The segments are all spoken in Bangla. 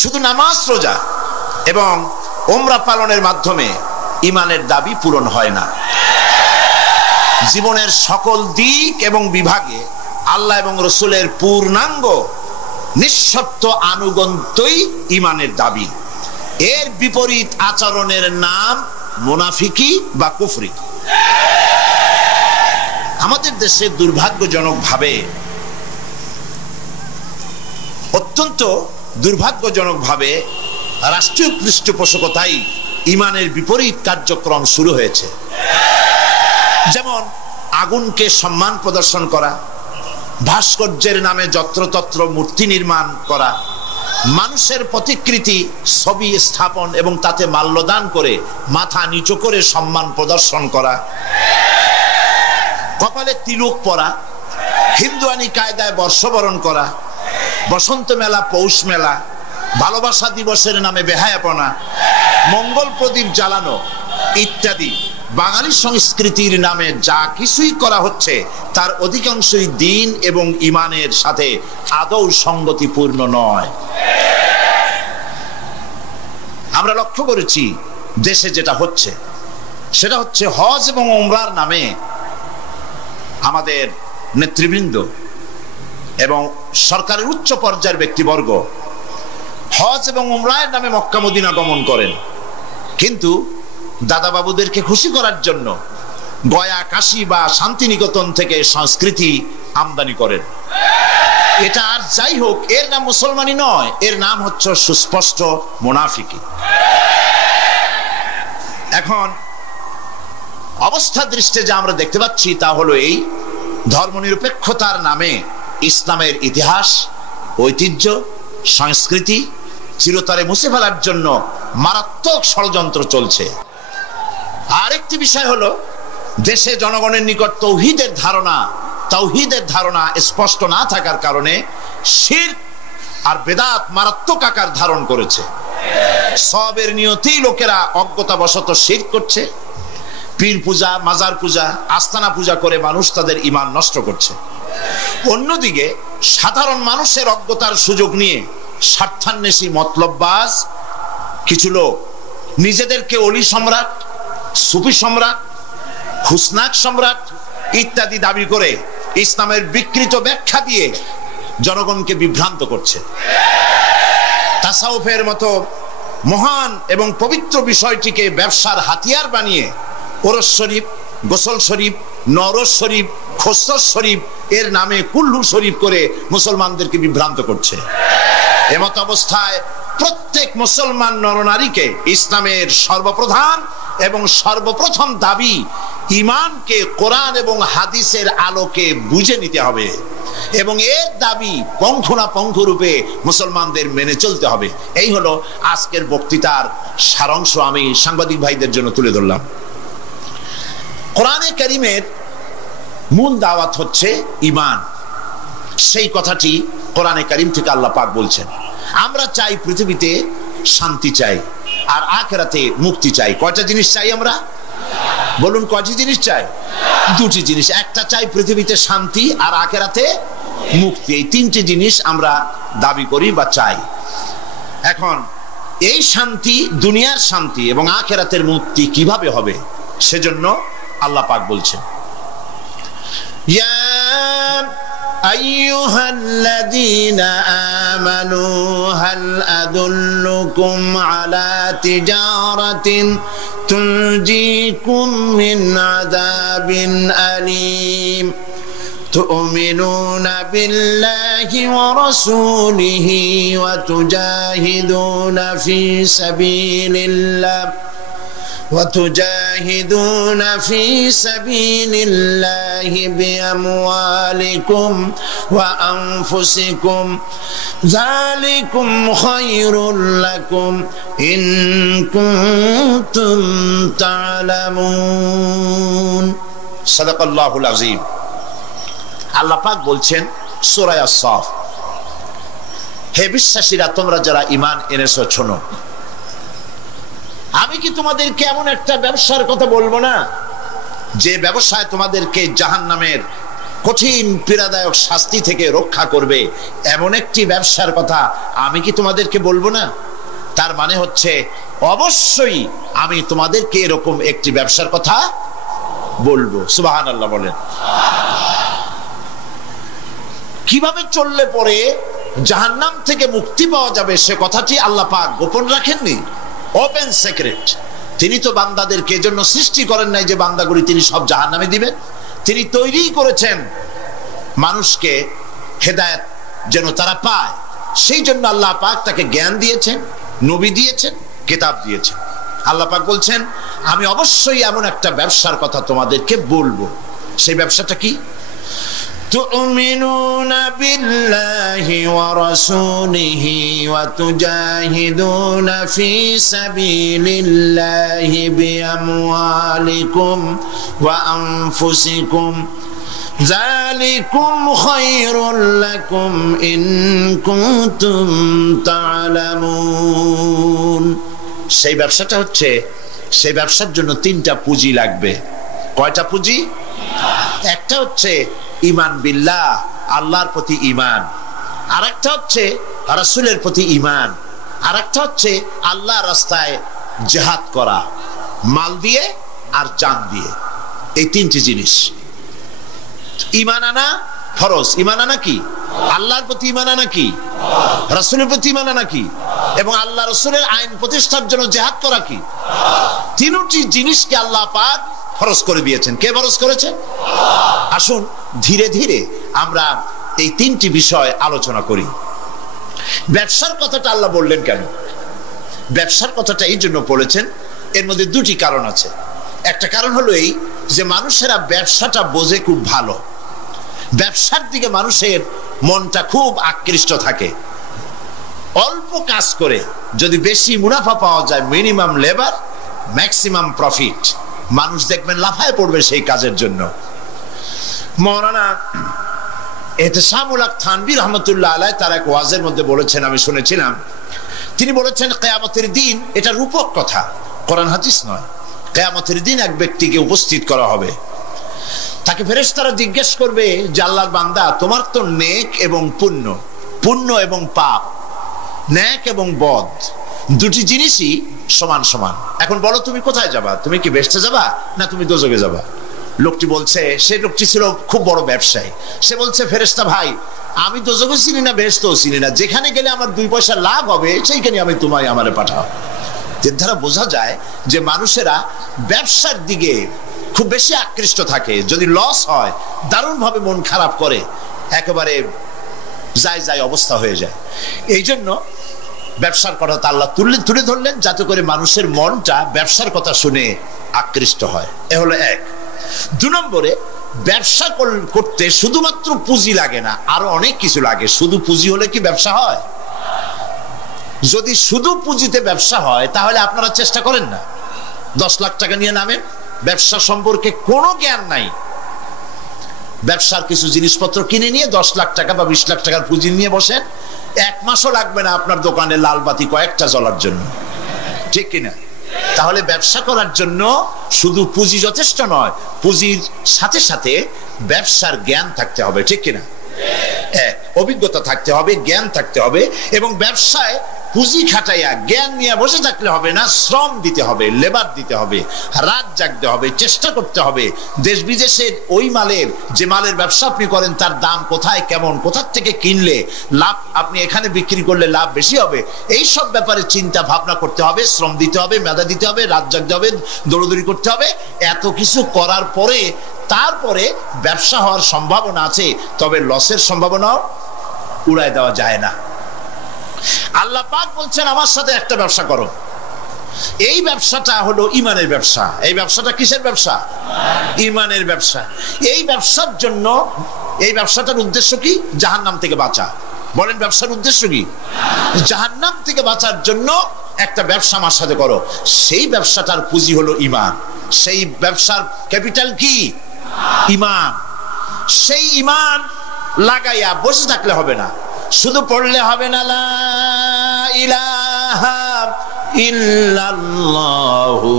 শুধু নামাজ, রোজা এবং ওমরা পালনের মাধ্যমে ইমানের দাবি পূরণ হয় না। জীবনের সকল দিক এবং বিভাগে আল্লাহ এবং রসুলের পূর্ণাঙ্গ নিঃশর্ত আনুগত্যই ইমানের দাবি। এর বিপরীত আচরণের নাম মুনাফিকি বা কুফরি। আমাদের দেশে দুর্ভাগ্যজনকভাবে, অত্যন্ত দুর্ভাগ্যজনকভাবে রাষ্ট্রীয় পৃষ্ঠপোষকতায় ইমানের বিপরীত কার্যক্রম শুরু হয়েছে। যেমন আগুনকে সম্মান প্রদর্শন করা, ভাস্কর্যের নামে যত্রতত্র মূর্তি নির্মাণ করা, মানুষের প্রতিকৃতি ছবি স্থাপন এবং তাতে মাল্যদান করে মাথা নিচু করে সম্মান প্রদর্শন করা, কপালে তিলক পরা, হিন্দুয়ানি কায়দায় বর্ষবরণ করা, বসন্ত মেলা, পৌষ মেলা, ভালোবাসা দিবসের নামে বেহায়াপনা, মঙ্গল প্রদীপ জ্বালানো ইত্যাদি বাঙালি সংস্কৃতির নামে যা কিছুই করা হচ্ছে তার অধিকাংশই দ্বীন এবং ইমানের সাথে আদৌ সঙ্গতিপূর্ণ নয়। আমরা লক্ষ্য করেছি দেশে যেটা হচ্ছে সেটা হচ্ছে হজ এবং উমরার নামে আমাদের নেতৃবৃন্দ এবং সরকারের উচ্চ পর্যায়ের ব্যক্তিবর্গ হজ এবং উমরার নামে মক্কা মদিনা গমন করেন, কিন্তু দাদা বাবুদেরকে খুশি করার জন্য গয়া, কাশী বা শান্তিনিকেতন থেকে সংস্কৃতি আমদানি করেন। এটা আর যাই হোক, এর নাম মুসলমানই নয়, এর নাম হচ্ছে সুস্পষ্ট মুনাফিকি। এখন অবস্থা দৃষ্টে যা আমরা দেখতে পাচ্ছি তা হলো এই: ধর্মনিরপেক্ষতার নামে ইসলামের ইতিহাস, ঐতিহ্য, সংস্কৃতি চিরতরে মুছে ফেলার জন্য মারাত্মক ষড়যন্ত্র চলছে। আরেকটি বিষয় হলো দেশে জনগণের নিকট তাওহীদের ধারণা স্পষ্ট না থাকার কারণে শিরক আর বেদাত মারাত্মক আকার ধারণ করেছে। সবের নিয়তেই লোকেরা অজ্ঞতাবশত শিরক করছে, পীর পূজা, মাজার পূজা, আস্তানা পূজা করে মানুষ তাদের ঈমান নষ্ট করছে। অন্যদিকে সাধারণ মানুষের অজ্ঞতার সুযোগ নিয়ে স্বার্থান্বেষী মতলববাজ কিছু লোক নিজেদেরকে অলি সম্রাট, সুফি সম্রাট, খুসনাক সম্রাট ইত্যাদি দাবি করে ইসলামের বিকৃত ব্যাখ্যা দিয়ে জনগণকে বিভ্রান্ত করছে। তাসাউফের মতো মহান এবং পবিত্র বিষয়টিকে ব্যবসার হাতিয়ার বানিয়ে ওরস শরীফ, গোসল শরীফ, নরস শরীফ, খসরস শরীফ এর নামে কুল্লু শরীফ করে মুসলমানদেরকে বিভ্রান্ত করছে। এমত অবস্থায় প্রত্যেক মুসলমান নরনারীকে ইসলামের সর্বপ্রধান এবং সর্বপ্রথম দাবি ঈমানকে কোরআন এবং হাদিসের আলোকে বুঝে নিতে হবে এবং এর দাবি পঙ্খু রূপে মুসলমানদের মেনে চলতে হবে। এই হলো আজকের বক্তৃতার সারাংশ আমি সাংবাদিক ভাইদের জন্য তুলে ধরলাম। কোরআনে কারীমের মূল দাওয়াত হচ্ছে ঈমান। সেই কথাটি কোরআনে কারীম থেকে আল্লাহ পাক বলছেন। আমরা চাই পৃথিবীতে শান্তি চাই আর আখিরাতে মুক্তি চাই। কয়টা জিনিস চাই আমরা? বলুন, কয়টি জিনিস চাই? দুটি জিনিস। একটা চাই পৃথিবীতে শান্তি আর আখিরাতে মুক্তি। এই তিনটি জিনিস আমরা দাবি করি বা চাই। এখন এই শান্তি, দুনিয়ার শান্তি এবং আখিরাতের মুক্তি কিভাবে হবে সেজন্য আল্লাহ পাক বলছেন, ইয়া আইয়ুহাল্লাযীনা আমানু হাল আদুল্লুকুম আলা তিজারাতিন তুনজিকুম মিন আযাবিন আলীম তু'মিনুনা বিল্লাহি ওয়া রাসূলিহি ওয়া তুজাহিদুনা ফি সাবিলিল্লাহ وتجاهدون في سبيل الله بأموالكم وأنفسكم ذلكم خير لكم إن كنتم تعلمون صدق الله العظيم। আল্লাহ পাক বলছেন সূরা আস-সাফ, হে বিশ্বাসীরা, তোমরা যারা ঈমান এনেছো শোনো, আমি কি তোমাদেরকে এমন একটা ব্যবসার কথা বলবো না যে ব্যবসায় তোমাদেরকে জাহান্নামের কঠিন পীড়াদায়ক শাস্তি থেকে রক্ষা করবে এমন একটি ব্যবসার কথা আমি কি তোমাদেরকে বলবো না? তার মানে হচ্ছে অবশ্যই আমি তোমাদেরকে এরকম একটি ব্যবসার কথা বলবো। সুবহানাল্লাহ বলেন। কিভাবে চললে পরে জাহান্নাম থেকে মুক্তি পাওয়া যাবে সে কথাটি আল্লাহ পাক গোপন রাখেননি, ওপেন সিক্রেট। তিনি তো বান্দাদেরকে এজন্য সৃষ্টি করেন নাই যে বান্দাগুলি তিনি সব জাহান্নামে দিবেন। তিনি তৈরি করেছেন মানুষকে হেদায়েত যেন তারা পায়, সেই জন্য আল্লাহ পাক তাকে জ্ঞান দিয়েছেন, নবী দিয়েছেন, কিতাব দিয়েছেন। আল্লাহ পাক বলছেন আমি অবশ্যই এমন একটা ব্যবসার কথা তোমাদেরকে বলবো। সেই ব্যবসাটা কি? তুমিনুনা বিল্লাহি ওয়া রাসূলিহি ওয়া তুজাহিদুনা ফি সাবিলিল্লাহি বিআমওয়ালিকুম ওয়া আনফুসিকুম যালিকুম খায়রুল লাকুম ইন কুনতুম তা'লামুন। সেই ব্যবসাটা হচ্ছে, সেই ব্যবসার জন্য তিনটা পুঁজি লাগবে। কয়টা পুঁজি? একটা হচ্ছে ঈমান বিল্লাহ, আল্লাহর প্রতি ঈমান। আরেকটা হচ্ছে রাসূলের প্রতি ঈমান। আরেকটা হচ্ছে আল্লাহর রাস্তায় জিহাদ করা, মাল দিয়ে আর জান দিয়ে। এই তিনটি জিনিস। ঈমান আনা ফরজ। ঈমান আনা কি? আল্লাহর প্রতি ঈমান আনা কি? রাসূলের প্রতি ঈমান আনা কি? এবং আল্লাহ রাসূলের আইন প্রতিষ্ঠার জন্য জিহাদ করা কি? তিনটি জিনিসকে আল্লাহ পাক ফরজ করে দিয়েছেন। কে ফরজ করেছে? আসুন ধীরে ধীরে আমরা এই তিনটি বিষয় আলোচনা করি। ব্যবসার কথাটা আল্লাহ বললেন কেন? ব্যবসার কথাটা এই জন্য বলেছেন, এর মধ্যে দুটি কারণ আছে। একটা কারণ হলো এই যে মানুষেরা ব্যবসাটা বোঝে খুব ভালো, ব্যবসার দিকে মানুষের মনটা খুব আকৃষ্ট থাকে। অল্প কাজ করে যদি বেশি মুনাফা পাওয়া যায়, মিনিমাম লেবার ম্যাক্সিমাম প্রফিট, মানুষ দেখবেন লাফায় পড়বে সেই কাজের জন্য। মাওলানা ইহতিসামুল হক থানভী রাহমাতুল্লাহ আলাইহি তার এক ওয়াজের মধ্যে বলেছেন, আমি শুনেছিলাম, তিনি বলেছেন কিয়ামতের দিন, এটা রূপক কথা, কোরআন হাদিস নয়। কিয়ামতের দিন এক ব্যক্তিকে উপস্থিত করা হবে, তাকে ফেরেশতারা জিজ্ঞেস করবে যে আল্লাহর বান্দা, তোমার তো নেক এবং পুণ্য, পুণ্য এবং পাপ, নেক এবং বদ দুটি জিনিসই সমান সমান। এখন বলো তুমি কোথায় যাবা? তুমি কি বেহেশতে যাবা না তুমি দোজখে যাবা? লোকটি বলছে, সে লোকটি ছিল খুব বড় ব্যবসায়ী, সে বলছে ফেরেশতা ভাই, আমি দোজখও চিনি না বেহেশতও চিনি না, যেখানে গেলে আমার 2 পয়সা লাভ হবে সেইখানে আমি তোমায় আমারে পাঠাও। এর দ্বারা বোঝা যায় যে মানুষেরা ব্যবসার দিকে খুব বেশি আকৃষ্ট থাকে। যদি লস হয় দারুণ ভাবে মন খারাপ করে, একেবারে যায় অবস্থা হয়ে যায়। এই জন্য ব্যবসার কথা আল্লাহ তুলে ধরলেন যাতে করে মানুষের মনটা ব্যবসার কথা শুনে আকৃষ্ট হয়। এ হলো এক। 2 নম্বরে, ব্যবসা করতে শুধুমাত্র পুঁজি লাগে না, আরো অনেক কিছু লাগে। শুধু পুঁজি হলে কি ব্যবসা হয়? যদি শুধু পুঁজিতে ব্যবসা হয় তাহলে আপনারা চেষ্টা করেন না। 10 লাখ টাকা নিয়ে নামেন, ব্যবসা সম্পর্কে কোনো জ্ঞান নাই, ব্যবসার কিছু জিনিসপত্র কিনে নিয়ে 10 লাখ টাকা বা 20 লাখ টাকার পুঁজি নিয়ে বসেন, 1 মাসও লাগবে না আপনার দোকানে লাল বাতি কয়েকটা জ্বলার জন্য, ঠিক কিনা? তাহলে ব্যবসা করার জন্য শুধু পুঁজি যথেষ্ট নয়, পুঁজির সাথে সাথে ব্যবসার জ্ঞান থাকতে হবে, ঠিক কিনা? অভিজ্ঞতা থাকতে হবে, জ্ঞান থাকতে হবে। এবং ব্যবসায় পুঁজি খাটাইয়া জ্ঞান নিয়ে বসে থাকলে হবে না, শ্রম দিতে হবে, লেবার দিতে হবে, রাত জাগতে হবে, চেষ্টা করতে হবে। দেশ বিদেশের ওই মালের, যে মালের ব্যবসা আপনি করেন তার দাম কোথায়, কেমন, কোথার থেকে কিনলে লাভ, আপনি এখানে বিক্রি করলে লাভ বেশি হবে, এই সব ব্যাপারে চিন্তা ভাবনা করতে হবে, শ্রম দিতে হবে, মেধা দিতে হবে, রাত জাগতে হবে, দৌড়দৌড়ি করতে হবে। এত কিছু করার পরে তারপরে ব্যবসা হওয়ার সম্ভাবনা আছে, তবে লসের সম্ভাবনাও উড়ায় দেওয়া যায় না। আল্লাহ পাক বলছেন আমার সাথে একটা ব্যবসা করো। এই ব্যবসাটা হলো ঈমানের ব্যবসা। এই ব্যবসাটা কিসের ব্যবসা? ঈমানের ব্যবসা। এই ব্যবসার জন্য, এই ব্যবসাটার উদ্দেশ্য কি? জাহান্নাম থেকে বাঁচা। বলেন ব্যবসার উদ্দেশ্য কি? জাহান্নাম থেকে বাঁচার জন্য একটা ব্যবসা আমার সাথে করো। সেই ব্যবসাটার পুঁজি হলো ঈমান। সেই ব্যবসার ক্যাপিটাল কি? ঈমান। সেই ঈমান লাগাইয়া বসে থাকলে হবে না, শুধু পড়লে হবে না লা ইলাহা ইল্লাল্লাহু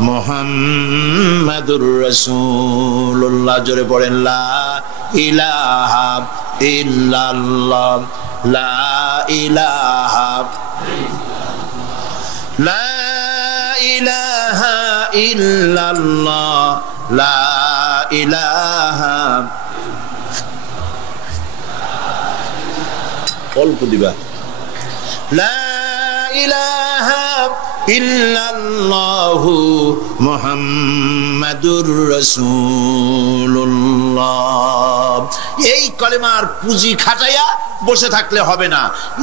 মুহাম্মাদুর রাসূলুল্লাহ। জোরে পড়েন লা ইলাহা ইল্লাল্লাহ, লা ইলাহা, লা ইলাহা ইল্লাল্লাহ, লা ইলাহা। অল্প দিবা। লা ইলাহা ইল্লাল্লাহু মুহাম্মাদুর রাসূলুল্লাহ। এই কলেমার পুঁজি খাটাইয়া বসে থাকলে হবে না,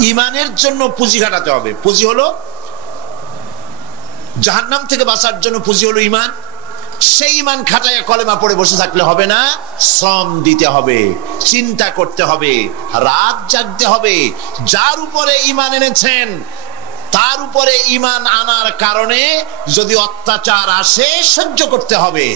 ঈমানের জন্য পুঁজি খাটাতে হবে। পুঁজি হলো জাহান্নাম থেকে বাঁচার জন্য, পুঁজি হলো ঈমান। সেই ঈমান খাটাইয়া কলেমা পড়ে বসে থাকলে হবে না, শ্রম দিতে হবে, চিন্তা করতে হবে, রাত জাগতে হবে। যার উপরে ঈমান এনেছেন তার উপরে ঈমান আনার কারণে যদি অত্যাচার আসে সহ্য করতে হবে।